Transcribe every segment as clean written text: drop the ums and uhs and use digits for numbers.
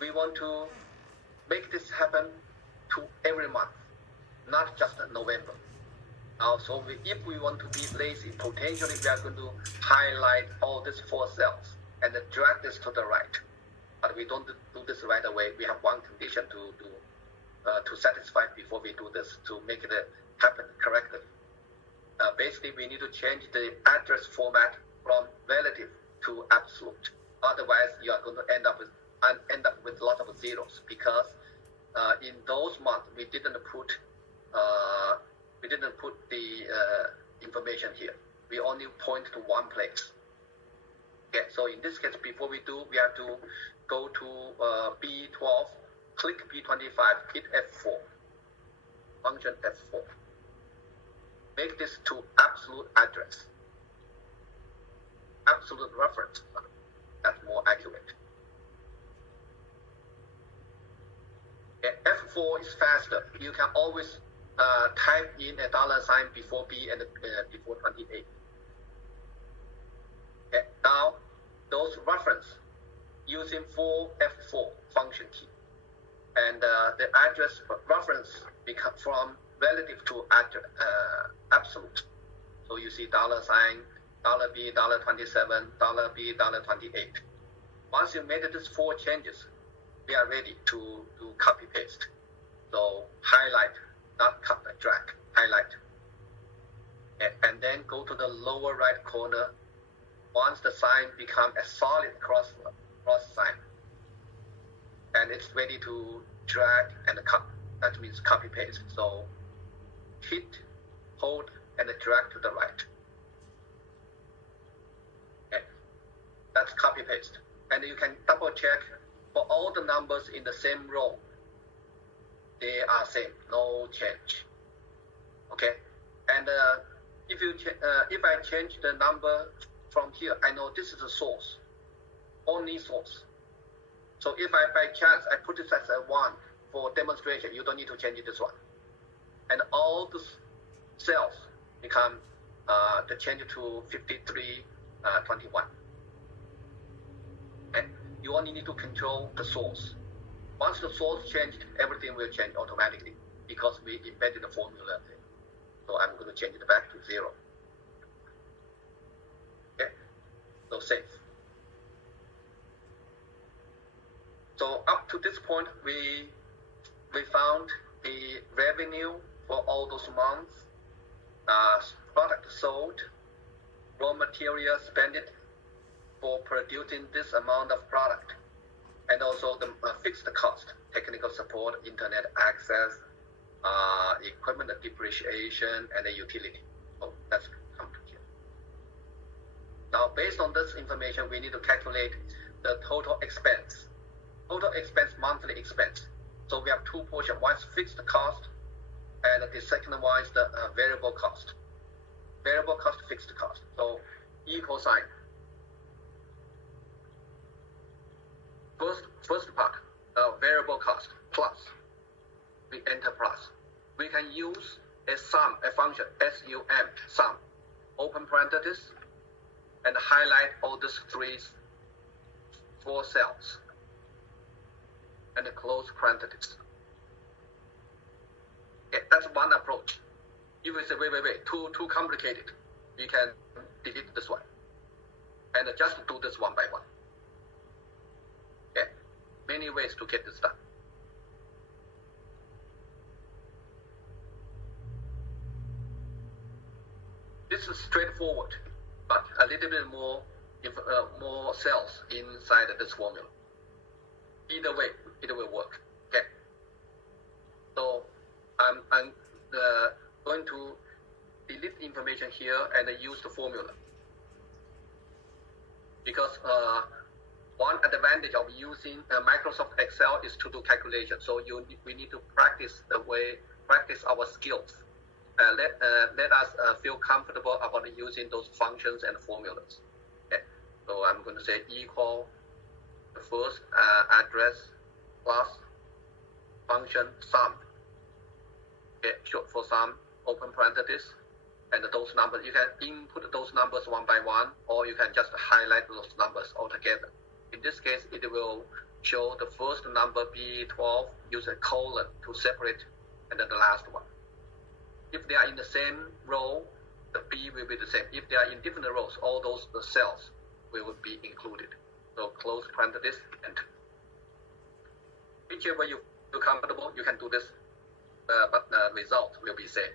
we want to make this happen to every month, not just November. So if we want to be lazy, potentially we are going to highlight all these 4 cells and drag this to the right. But we don't do this right away. We have one condition to satisfy before we do this, to make it happen correctly. Basically, we need to change the address format from relative to absolute. Otherwise, you are going to end up with lots of zeros, because in those months we didn't put the information here. We only point to one place. Okay, so in this case, before we do, we have to go to B12, click B25, hit F4, function F4. Make this to absolute address, absolute reference. That's more accurate. Okay, F4 is faster. You can always type in a $sign before B and before 28. Okay, now those reference using for F4 function key, and the address reference become from relative to absolute. So you see $sign, $B, $27, $B, $28. Once you made these 4 changes, we are ready to do copy paste. So highlight, not cut, drag, highlight. And then go to the lower right corner. Once the sign becomes a solid cross sign, and it's ready to drag and cut. That means copy paste. So hit, hold, and drag to the right. Okay. That's copy paste. And you can double check for all the numbers in the same row. They are same, no change. Okay. And if I change the number from here, I know this is the source, only source. So if I by chance I put this as a 1 for demonstration, you don't need to change this one. And all the cells become the change to 5321. And you only need to control the source. Once the source changed, everything will change automatically because we embedded the formula there. So I'm going to change it back to 0. Okay, so save. So up to this point, we found the revenue for all those months, product sold, raw material spent for producing this amount of product, and also the fixed cost, technical support, internet access, equipment depreciation, and the utility. Oh, that's complicated. Now, based on this information, we need to calculate the total expense. Total expense, monthly expense. So we have 2 portions. One is fixed cost, and the second one is the variable cost. Variable cost, fixed cost. So equal sign. First part, variable cost plus. We enter plus. We can use a sum, a function, SUM, sum, open parenthesis, and highlight all these 4 cells, and close parenthesis. Okay, that's one approach. If you say, wait, too complicated, you can delete this one, and just do this one by one. Okay, many ways to get this done. This is straightforward, but a little bit more cells inside this formula. Either way, it will work. Okay. So I'm going to delete information here and use the formula, because one advantage of using Microsoft Excel is to do calculation. So we need to practice our skills. Let us feel comfortable about using those functions and formulas. Okay. So I'm going to say equal the first address plus function sum. Okay, short for sum, open parenthesis, and those numbers. You can input those numbers one by one, or you can just highlight those numbers altogether. In this case, it will show the first number B12, use a colon to separate, and then the last one. If they are in the same row, the B will be the same. If they are in different rows, all those the cells will be included. So close parenthesis, enter. Whichever you feel comfortable, you can do this, but the result will be same.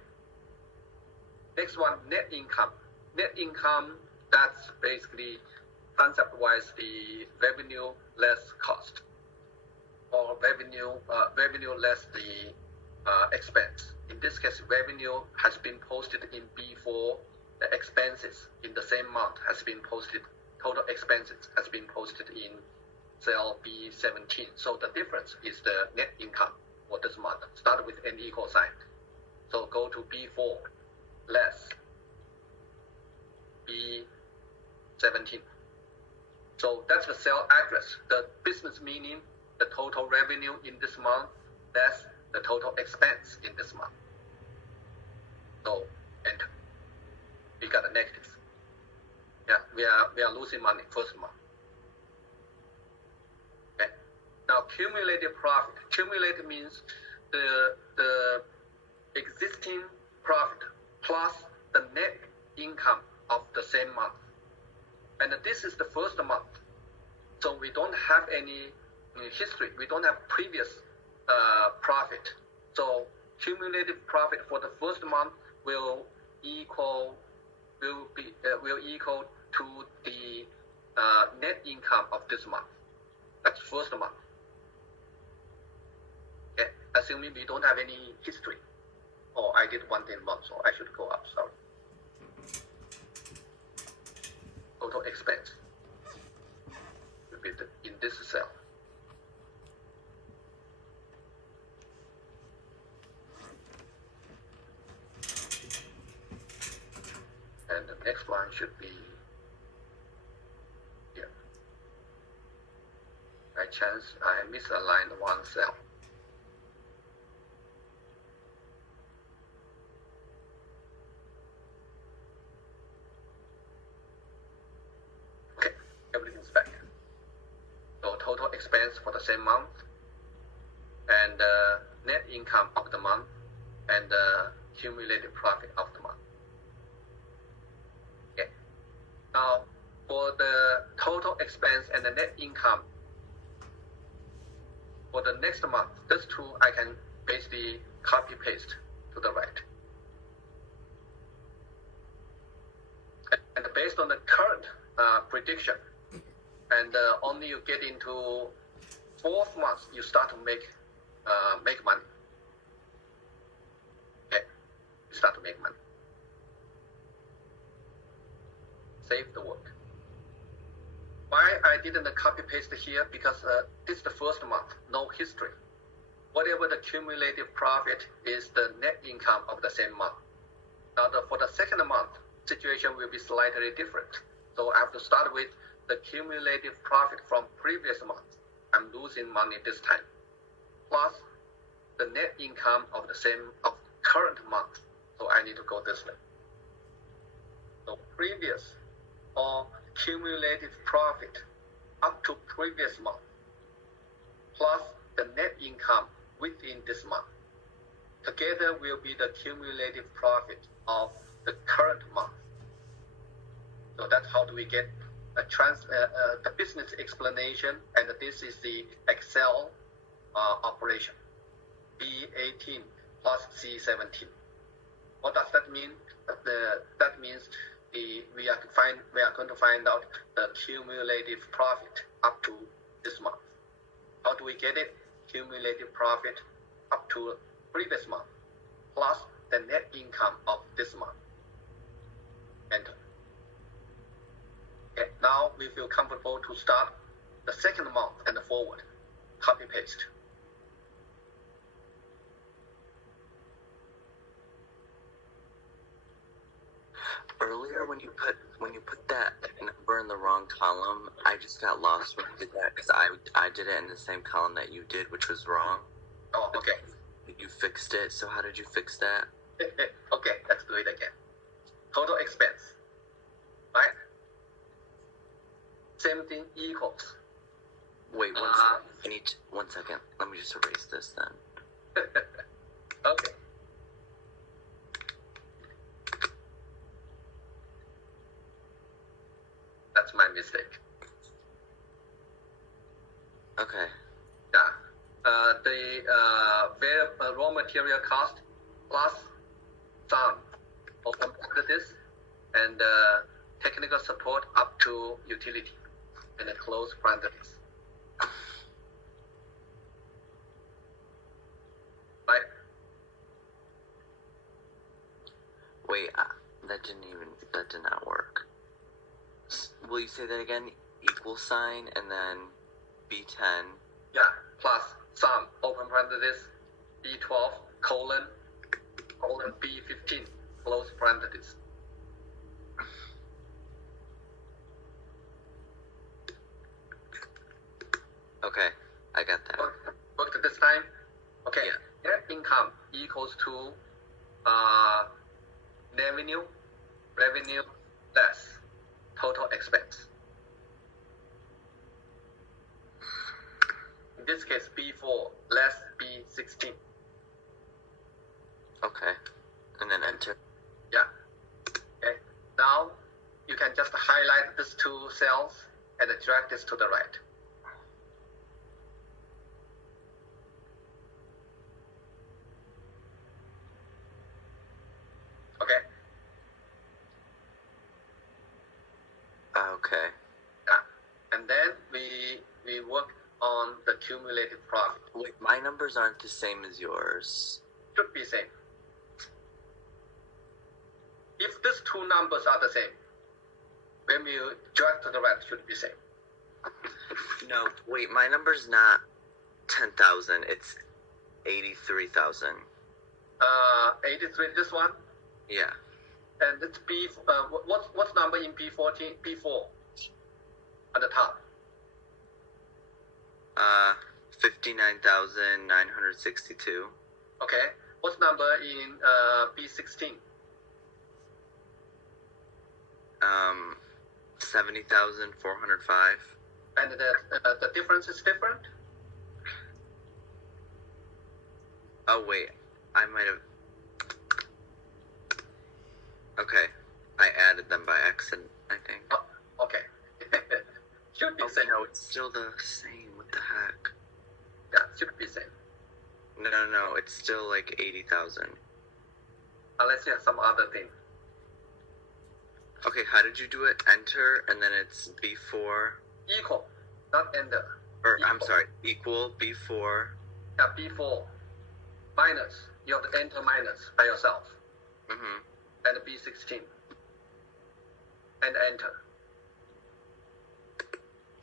Next one, net income. Net income, that's basically concept-wise the revenue less cost, or revenue less the expense. In this case, revenue has been posted in B4. The expenses in the same month has been posted. Total expenses has been posted in cell B17. So the difference is the net income for this month. Start with an equal sign. So go to B4 less B17. So that's the cell address. The business meaning, the total revenue in this month, less the total expense in this month. So enter. We got a negative. Yeah, we are losing money first month. Okay. Now cumulative profit. Cumulative means the existing profit plus the net income of the same month. And this is the first month. So we don't have any history. We don't have previous profit. So cumulative profit for the first month will equal to the net income of this month. That's first month. Okay. Assuming we don't have any history. Oh, I did 1 month, so I should go up. Sorry. Total expense will be in this cell. And the next one should be here. By chance, I misaligned one cell. Okay, everything's back. So total expense for the same month, and net income of the month, and cumulative profit of the month. Now, for the total expense and the net income for the next month, these two I can basically copy paste to the right. And based on the current prediction, and only you get into 4th month, you start to make money. Okay, you start to make money. Save the work. Why I didn't copy paste here? Because this is the first month, no history. Whatever the cumulative profit is the net income of the same month. Now for the second month, situation will be slightly different. So I have to start with the cumulative profit from previous month. I'm losing money this time. Plus the net income of the current month. So I need to go this way. So previous or cumulative profit up to previous month plus the net income within this month together will be the cumulative profit of the current month. So that's how do we get the business explanation, and this is the Excel operation. B18 plus C17. What does that mean? That means we are going to find out the cumulative profit up to this month. How do we get it? Cumulative profit up to previous month plus the net income of this month. Enter. Okay, now we feel comfortable to start the second month and forward. Copy paste. Earlier, when you put that number in the wrong column, I just got lost when you did that because I did it in the same column that you did, which was wrong. Oh, okay. You fixed it. So how did you fix that? Okay, let's do it again. Total expense, right? Same thing equals Wait, one second. Let me just erase this then. Okay. That's my mistake. Okay. Yeah. The raw material cost plus some open parenthesis and technical support up to utility and a close parenthesis. Right? Wait, that did not work. Will you say that again? Equal sign and then B10. Yeah, plus sum, open parenthesis, B12, colon B15, close parenthesis. Okay, I got that. Worked this time? Okay, Yeah. net income equals to revenue less total expense. In this case, B4 less B16. Okay, and then enter. Yeah. Okay. Now you can just highlight these two cells and drag this to the right. Okay. Okay. Yeah. And then we work on the cumulative profit. Wait, my numbers aren't the same as yours. Should be same. If these two numbers are the same, when you drag to the right, should be same. No, wait, my number's not 10,000. It's 83,000. 83. This one, Yeah. and it's B. What's number in B14? B4 at the top. 59,962. Okay. What's number in B16? 70,405. And the difference is different. Oh wait, I might have. Okay, I added them by accident, I think. Oh, okay. Should be Okay, same. no, it's still the same. What the heck? Yeah, should be same. No, it's still like 80,000. Unless you have some other thing. Okay, how did you do it? Enter, and then it's B4. Equal, not enter. Or, I'm Equal. sorry, equal B4. Yeah, B4 minus. You have to enter minus by yourself. Mm-hmm. And B16. And enter.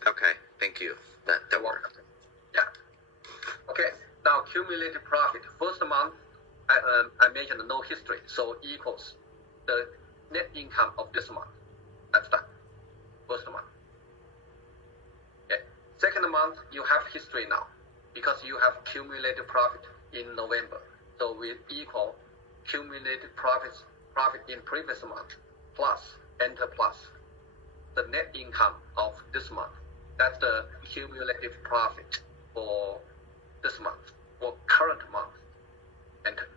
Okay, thank you. That worked. Yeah. Okay. Now cumulative profit. First month, I mentioned no history, so equals the net income of this month. That's done. First month. Okay. Second month, you have history now because you have cumulative profit in November. So we equal cumulative profit in previous month plus enter plus the net income of this month. That's the cumulative profit for this month, for current month. Enter.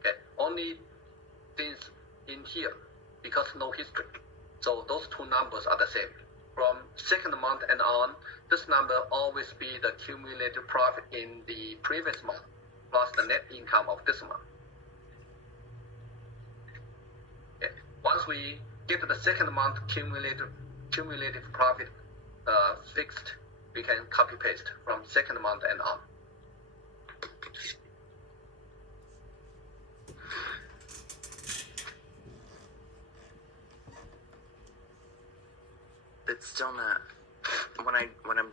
Okay, only things in here because no history. So those two numbers are the same. From second month and on, this number always be the cumulative profit in the previous month plus the net income of this month. Okay. Once we get to the second month cumulative profit fixed, we can copy paste from second month and on. It's still not. When I'm